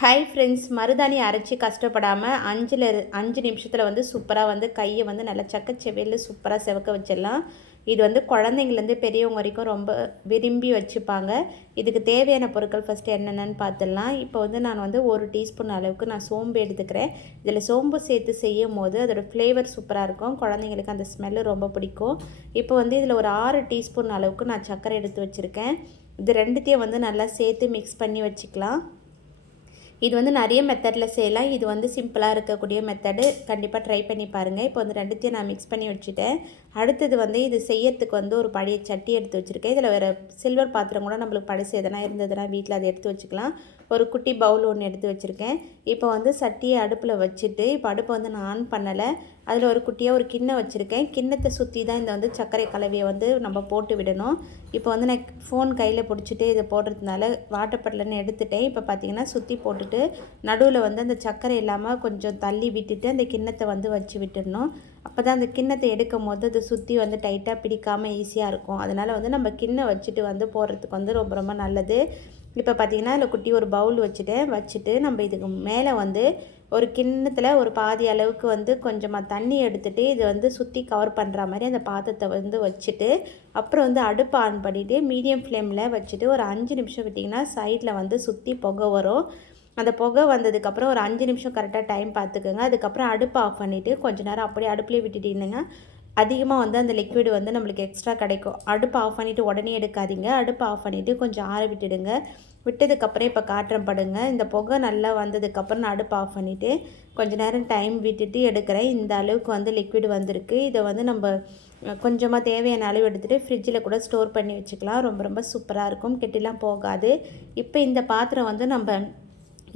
Hi friends, மருதாணி அரைச்சி கஷ்டப்படாமல் 5 நிமிஷத்தில் வந்து சூப்பராக வந்து கையை வந்து நல்லா சக்கச்செவேல்ல சூப்பராக செவக்க வச்சிடலாம். இது வந்து குழந்தைங்கலேருந்து பெரியவங்க வரைக்கும் ரொம்ப விரும்பி வச்சுப்பாங்க. இதுக்கு தேவையான பொருட்கள் ஃபஸ்ட்டு என்னென்னு பார்த்துடலாம். இப்போ வந்து நான் வந்து 1 டீஸ்பூன் அளவுக்கு நான் சோம்பு எடுத்துக்கிறேன். இதில் சோம்பு சேர்த்து செய்யும் போது அதோடய ஃப்ளேவர் சூப்பராக இருக்கும். குழந்தைங்களுக்கு அந்த ஸ்மெல்லு ரொம்ப பிடிக்கும். இப்போ வந்து இதில் ஒரு 6 டீஸ்பூன் அளவுக்கு நான் சர்க்கரை எடுத்து வச்சுருக்கேன். இது ரெண்டுத்தையும் வந்து நல்லா சேர்த்து மிக்ஸ் பண்ணி வச்சுக்கலாம். இது வந்து நிறைய மெத்தடில் செய்யலாம். இது வந்து சிம்பிளாக இருக்கக்கூடிய மெத்தடு. கண்டிப்பாக ட்ரை பண்ணி பாருங்கள். இப்போ வந்து ரெண்டுத்தையும் நான் மிக்ஸ் பண்ணி வச்சுட்டேன். அடுத்தது வந்து இது செய்யறதுக்கு வந்து ஒரு பழைய சட்டி எடுத்து வச்சுருக்கேன். இதில் வேறு சில்வர் பாத்திரம் கூட நம்மளுக்கு பழசு எதனா இருந்ததுன்னா வீட்டில் அதை எடுத்து வச்சுக்கலாம். ஒரு குட்டி பவுல் ஒன்று எடுத்து வச்சுருக்கேன். இப்போ வந்து சட்டியை அடுப்பில் வச்சுட்டு, இப்போ அடுப்பை வந்து நான் ஆன் பண்ணலை. அதில் ஒரு குட்டியாக ஒரு கிண்ணம் வச்சுருக்கேன். கிண்ணத்தை சுற்றி தான் இந்த வந்து சர்க்கரை கலவையை வந்து நம்ம போட்டு விடணும். இப்போ வந்து நான் ஃபோன் கையில் பிடிச்சிட்டு இதை போடுறதுனால வாட்டப்படலன்னு எடுத்துட்டேன். இப்போ பார்த்திங்கன்னா சுற்றி போட்டுட்டு நடுவில் வந்து அந்த சர்க்கரை இல்லாமல் கொஞ்சம் தள்ளி விட்டுட்டு அந்த கிண்ணத்தை வந்து வச்சு விட்டுடணும். அப்போ தான் அந்த கிண்ணத்தை எடுக்கும் போது அதை சுற்றி வந்து டைட்டாக பிடிக்காமல் ஈஸியாக இருக்கும். அதனால் வந்து நம்ம கிண்ணம் வச்சுட்டு வந்து போடுறதுக்கு வந்து ரொம்ப ரொம்ப நல்லது. இப்போ பார்த்திங்கன்னா அதில் குட்டி ஒரு பவுல் வச்சுட்டு நம்ம இதுக்கு மேலே வந்து ஒரு கிண்ணத்தில் ஒரு பாதி அளவுக்கு வந்து கொஞ்சமாக தண்ணி எடுத்துகிட்டு இது வந்து சுற்றி கவர் பண்ணுற மாதிரி அந்த பாத்திரத்தை வந்து வச்சுட்டு, அப்புறம் வந்து அடுப்பு ஆன் பண்ணிவிட்டு மீடியம் ஃப்ளேமில் வச்சுட்டு ஒரு 5 நிமிஷம் விட்டிங்கன்னா சைடில் வந்து சுற்றி புகை வரும். அந்த புகை வந்ததுக்கப்புறம் ஒரு 5 நிமிஷம் கரெக்டாக டைம் பார்த்துக்கோங்க. அதுக்கப்புறம் அடுப்பு ஆஃப் பண்ணிவிட்டு கொஞ்சம் நேரம் அப்படியே அடுப்புலேயே விட்டுட்டிங்கன்னா அதிகமாக வந்து அந்த லிக்விட் வந்து நம்மளுக்கு எக்ஸ்ட்ரா கிடைக்கும். அடுப்பு ஆஃப் பண்ணிவிட்டு உடனே எடுக்காதீங்க. அடுப்பு ஆஃப் பண்ணிவிட்டு கொஞ்சம் ஆற விட்டுடுங்க. விட்டதுக்கப்புறம் இப்போ காட்டுறேன் படுங்க. இந்த புகை நல்லா வந்ததுக்கப்புறம் நான் அடுப்பு ஆஃப் பண்ணிவிட்டு கொஞ்சம் நேரம் டைம் விட்டுட்டு எடுக்கிறேன். இந்த அளவுக்கு வந்து லிக்விட் வந்திருக்கு. இதை வந்து நம்ம கொஞ்சமாக தேவையான அளவு எடுத்துகிட்டு ஃப்ரிட்ஜில் கூட ஸ்டோர் பண்ணி வச்சுக்கலாம். ரொம்ப ரொம்ப சூப்பராக இருக்கும். கெட்டிலாம் போகாது. இப்போ இந்த பாத்திரம் வந்து நம்ம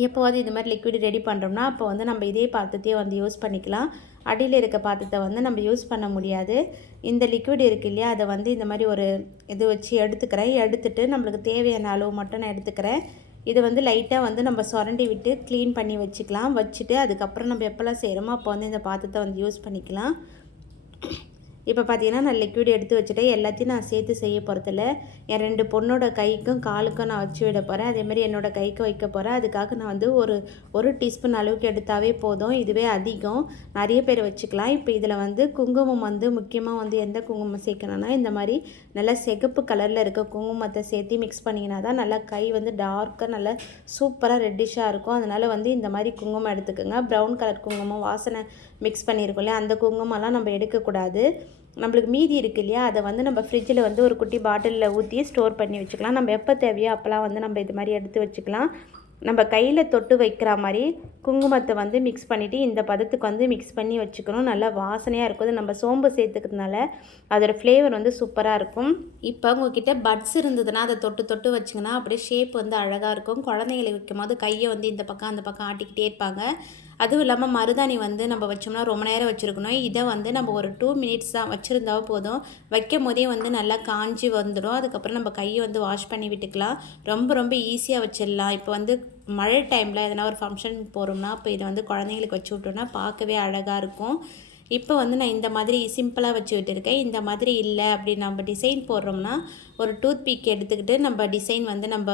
எப்போவாது இது மாதிரி லிக்விட் ரெடி பண்ணுறோம்னா அப்போ வந்து நம்ம இதே பாத்திரத்தையே வந்து யூஸ் பண்ணிக்கலாம். அடியில் இருக்க பாத்திரத்தை வந்து நம்ம யூஸ் பண்ண முடியாது. இந்த லிக்விட் இருக்குது இல்லையா, அதை வந்து இந்த மாதிரி ஒரு இது வச்சு எடுத்துட்டு நம்மளுக்கு தேவையான அளவு மட்டும் நான் எடுத்துக்கிறேன். இதை வந்து லைட்டாக வந்து நம்ம சுரண்டி விட்டு க்ளீன் பண்ணி வச்சுட்டு அதுக்கப்புறம் நம்ம எப்போல்லாம் செய்கிறோமோ அப்போ வந்து இந்த பாத்திரத்தை வந்து யூஸ் பண்ணிக்கலாம். இப்போ பார்த்தீங்கன்னா நான் லிக்விட் எடுத்து வச்சுட்டேன். எல்லாத்தையும் நான் சேர்த்து செய்ய போகிறதில்ல. என் 2 பொண்ணோட கைக்கும் காலுக்கும் நான் வச்சு விட போகிறேன். அதேமாதிரி என்னோடய கைக்கு வைக்க போகிறேன். அதுக்காக நான் வந்து ஒரு டீஸ்பூன் அளவுக்கு எடுத்தாவே போதும். இதுவே அதிகம், நிறைய பேர் வச்சுக்கலாம். இப்போ இதில் வந்து குங்குமம் வந்து முக்கியமாக வந்து எந்த குங்குமம் சேர்க்கணும்னா இந்த மாதிரி நல்லா சிகப்பு கலரில் இருக்க குங்குமத்தை சேர்த்து மிக்ஸ் பண்ணிங்கன்னா தான் நல்லா கை வந்து டார்க்காக நல்லா சூப்பராக ரெட்டிஷாக இருக்கும். அதனால் வந்து இந்த மாதிரி குங்குமம் எடுத்துக்கோங்க. ப்ரௌன் கலர் குங்குமம் வாசனை மிக்ஸ் பண்ணியிருக்கோம் இல்லையா, அந்த குங்குமம்லாம் நம்ம எடுக்கக்கூடாது. நம்மளுக்கு மீதி இருக்குது இல்லையா, அதை வந்து நம்ம ஃப்ரிட்ஜில் வந்து ஒரு குட்டி பாட்டிலில் ஊற்றி ஸ்டோர் பண்ணி வச்சுக்கலாம். நம்ம எப்போ தேவையோ அப்போலாம் வந்து நம்ம இது மாதிரி எடுத்து வச்சுக்கலாம். நம்ம கையில் தொட்டு வைக்கிற மாதிரி குங்குமத்தை வந்து மிக்ஸ் பண்ணிவிட்டு இந்த பதத்துக்கு வந்து மிக்ஸ் பண்ணி வச்சுக்கணும். நல்லா வாசனையாக இருக்கும். அது நம்ம சோம்பு சேர்த்துக்கிறதுனால அதோடய ஃப்ளேவர் வந்து சூப்பராக இருக்கும். இப்போ உங்ககிட்ட பட்ஸ் இருந்ததுன்னா அதை தொட்டு வச்சிங்கன்னா அப்படியே ஷேப் வந்து அழகாக இருக்கும். குழந்தைங்களுக்கு வைக்கும் போது கையை வந்து இந்த பக்கம் அந்த பக்கம் ஆட்டிக்கிட்டே இருப்பாங்க. அதுவும் இல்லாமல் மருதாணி வந்து நம்ம வச்சோம்னா ரொம்ப நேரம் வச்சுருக்கணும். இதை வந்து நம்ம ஒரு 2 மினிட்ஸ் தான் வச்சுருந்தாவும் போதும். வைக்கும் போதே வந்து நல்லா காஞ்சி வந்துடும். அதுக்கப்புறம் நம்ம கையை வந்து வாஷ் பண்ணி விட்டுக்கலாம். ரொம்ப ரொம்ப ஈஸியாக வச்சிடலாம். இப்போ வந்து மழை டைமில் எதனா ஒரு ஃபங்க்ஷன் போகிறோம்னா இப்போ இதை வந்து குழந்தைங்களுக்கு வச்சு விட்டோம்னா பார்க்கவே அழகாக இருக்கும். இப்போ வந்து நான் இந்த மாதிரி சிம்பிளாக வச்சு விட்டுருக்கேன். இந்த மாதிரி இல்லை அப்படி நம்ம டிசைன் போடுறோம்னா ஒரு டூத் பீக் எடுத்துக்கிட்டு நம்ம டிசைன் வந்து நம்ம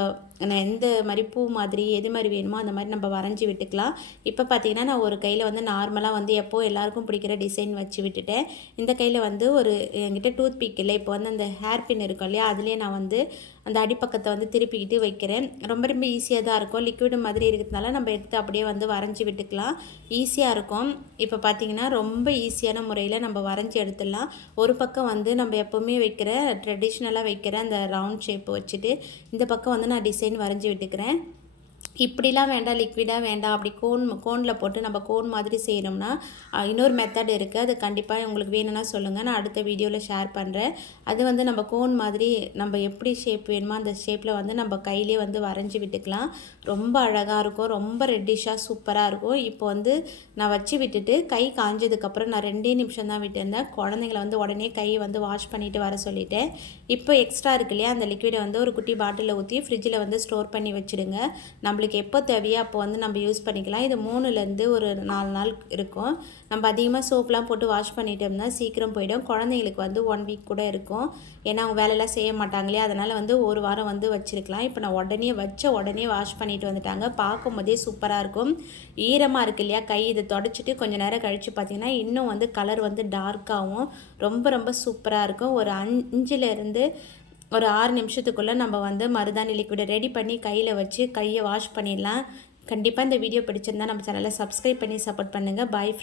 எந்த மாதிரி பூ மாதிரி எது மாதிரி வேணுமோ அந்த மாதிரி நம்ம வரைஞ்சி விட்டுக்கலாம். இப்போ பார்த்திங்கன்னா நான் ஒரு கையில் வந்து நார்மலாக வந்து எப்போது எல்லாருக்கும் பிடிக்கிற டிசைன் வச்சு விட்டுட்டேன். இந்த கையில் வந்து என்கிட்ட டூத் பீக் இல்லை. இப்போ வந்து அந்த ஹேர் பின் இருக்கும் இல்லையா, அதுலேயே நான் வந்து அந்த அடிப்பக்கத்தை வந்து திருப்பிக்கிட்டு வைக்கிறேன். ரொம்ப ரொம்ப ஈஸியாக தான் இருக்கும். லிக்விடு மாதிரி இருக்கிறதுனால நம்ம எடுத்து அப்படியே வந்து வரைஞ்சி விட்டுக்கலாம். ஈஸியாக இருக்கும். இப்போ பார்த்திங்கன்னா ரொம்ப ஈஸியான முறையில் நம்ம வரைஞ்சி எடுத்துடலாம். ஒரு பக்கம் வந்து நம்ம எப்போவுமே வைக்கிற ட்ரெடிஷ்னலாக வைக்கிற அந்த ரவுண்ட் ஷேப் வச்சுட்டு இந்த பக்கம் வந்து நான் டிசைன் வரைஞ்சி விட்டுக்கிறேன். இப்படிலாம் வேண்டாம், லிக்விடாக வேண்டாம், அப்படி கோனில் போட்டு நம்ம கோன் மாதிரி செய்யணும்னா இன்னொரு மெத்தட் இருக்குது. அது கண்டிப்பாக உங்களுக்கு வேணும்னா சொல்லுங்கள், நான் அடுத்த வீடியோவில் ஷேர் பண்ணுறேன். அது வந்து நம்ம கோன் மாதிரி நம்ம எப்படி ஷேப் வேணுமோ அந்த ஷேப்பில் வந்து நம்ம கையிலே வந்து வரைஞ்சி விட்டுக்கலாம். ரொம்ப அழகாக இருக்கும். ரொம்ப ரெட்டிஷாக சூப்பராக இருக்கும். இப்போ வந்து நான் வச்சு விட்டுட்டு கை காஞ்சதுக்கப்புறம் நான் 2 நிமிஷம் தான் விட்டுருந்தேன். குழந்தைங்கள வந்து உடனே கையை வந்து வாஷ் பண்ணிவிட்டு வர சொல்லிட்டேன். இப்போ எக்ஸ்ட்ரா இருக்கு இல்லையா, அந்த லிக்விடை வந்து ஒரு குட்டி பாட்டிலில் ஊற்றி ஃப்ரிட்ஜில் வந்து ஸ்டோர் பண்ணி வச்சுடுங்க. நம்மளுக்கு நம்மளுக்கு எப்போ தேவையோ அப்போ வந்து நம்ம யூஸ் பண்ணிக்கலாம். இது 3லேருந்து ஒரு 4 நாள் இருக்கும். நம்ம அதிகமாக சோப்லாம் போட்டு வாஷ் பண்ணிட்டோம்னா சீக்கிரம் போயிடும். குழந்தைங்களுக்கு வந்து 1 வீக் கூட இருக்கும். ஏன்னா அவங்க வேலையெல்லாம் செய்ய மாட்டாங்களே, அதனால் வந்து ஒரு வாரம் வந்து வச்சுருக்கலாம். இப்போ நான் உடனே வாஷ் பண்ணிட்டு வந்துட்டாங்க. பார்க்கும்போதே சூப்பராக இருக்கும். ஈரமாக இருக்கு இல்லையா கை, இதை தொடச்சிட்டு கொஞ்சம் நேரம் கழித்து பார்த்திங்கன்னா இன்னும் வந்து கலர் வந்து டார்க்காகவும் ரொம்ப ரொம்ப சூப்பராக இருக்கும். ஒரு 5லேருந்து ஒரு 6 நிமிஷத்துக்குள்ளே நம்ம வந்து மருதாணி லிக்விடை ரெடி பண்ணி கையில் வச்சு கையை வாஷ் பண்ணிடலாம். கண்டிப்பாக இந்த வீடியோ பிடிச்சிருந்தா நம்ம சேனலை சப்ஸ்கிரைப் பண்ணி சப்போர்ட் பண்ணுங்கள். பாய்.